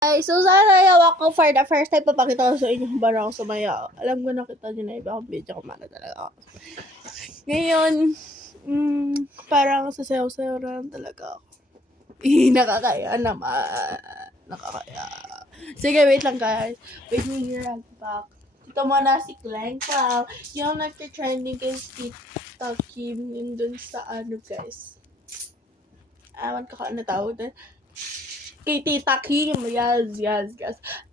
Ay, so sasayaw ako for the first time. Papakita ko sa inyo kung paano ako sumayaw. Alam ko nakita nyo na iba akong video kung paano talaga ako. Ngayon, parang sasayaw-sayaw na lang talaga ako. Nakakaya naman. Nakakaya. Sige, wait lang guys. Wait me here, I'll be back. Ito muna si Glenn Clow. Yung nagka-trending kay Tita Kim. Yun dun sa ano guys. Awan ko ano tawag dun. Kay Tita Kim. Yes.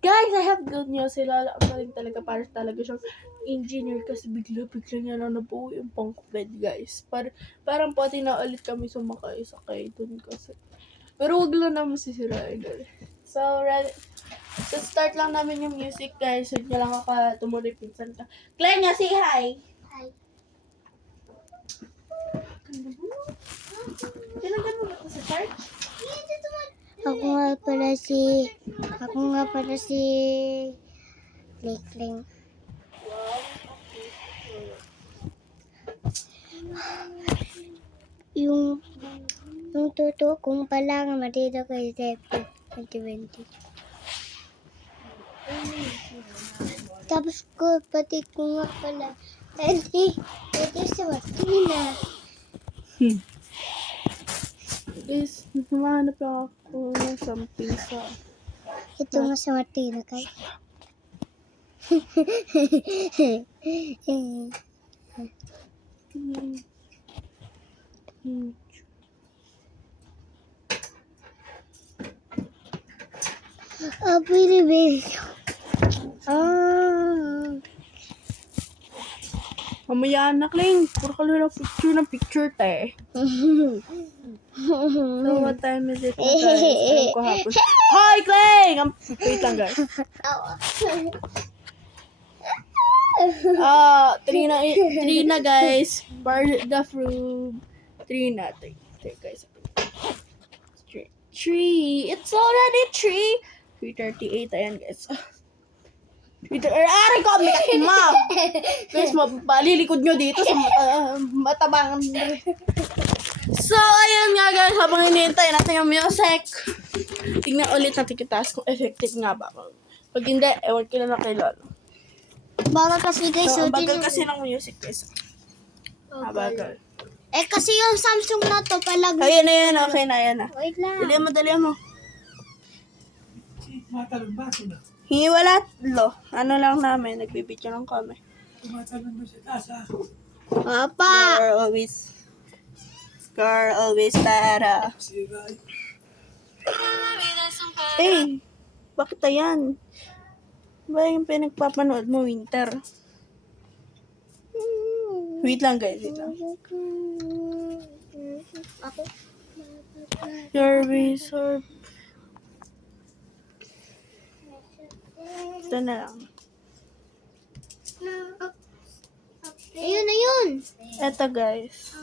Guys, I have good news. Sila ang galing talaga. Para talaga siyang engineer kasi bigla-bigla niya na nabuo yung pang-bed, guys. Parang pati na ulit kami sumakay dun kasi. Pero wag lang naman sisirain, guys. So, ready? So, start lang namin yung music, guys. Huwag niya lang ako tumuloy pinsan ka. Klenya, say hi! Hi. Kailangan mo ba ito sa church? Ako nga pala si Lekling. Yung totoo kong pala nga matito kay September 2020. Tapos ko, pati ko nga pala. Ito sa Martina. Guys, humahanap lang ako ng something sa... Ito nga sa Martina kay. Baby. Mamaya na, Kling. Puro ka lang picture, te. So, what time is it na, guys? Alam ko hapon. Hi, Kling! Wait lang, guys. Trina, guys. Bar the fruit. Trina. Take, guys. 3. It's already 3. 3:38. Ayan, guys. Aray ko, may kakima. Guys, mapalilikod nyo dito sa matabang. So, ayun nga guys, habang hinihintay natin yung music, tingnan ulit natin kita kung effective nga ba. Pag hindi, ewan ko na kay Lolo. Bagal kasi guys. So, ang bagal kasi ng music guys. Bagal. Kasi yung Samsung na to palag. Ayun na yan, okay na yan na. Wait lang. Dali mo. Hiwala, lo. Ano lang namin, nagbibidyo lang kami. Papa. Girl always para. Eh, bakit ayan? Ba yung pinagpapanood mo, Winter? Wait lang guys, wait lang. Ako? Your resort. Ito na lang. Ayun na yun. Eto guys.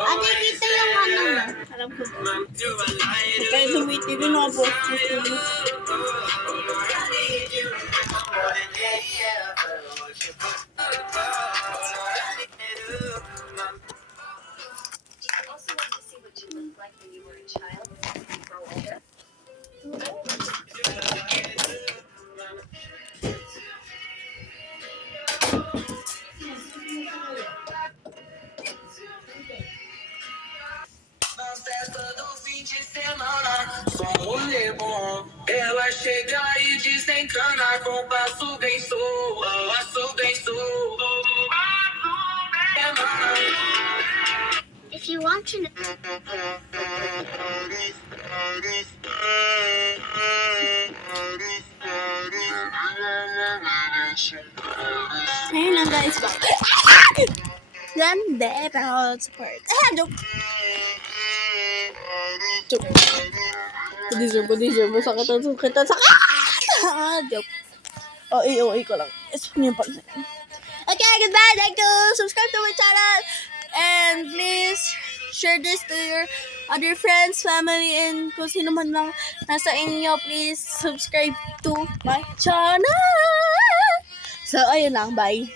Ate, kita yung ano mo. Alam ko ba? Kaya dumiti din ako po. Ela chega e desencana com passo bem solto. If you want to know. Ayun lang guys. Ganda, pero support. Joke. Deserve. Sakit. Joke. OA ko lang. Yun pala. Okay, goodbye. Thank you. Subscribe to my channel. And please share this to your other friends, family, and kung sino man lang nasa inyo, please subscribe to my channel. So, ayun lang. Bye.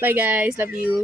Bye guys. Love you.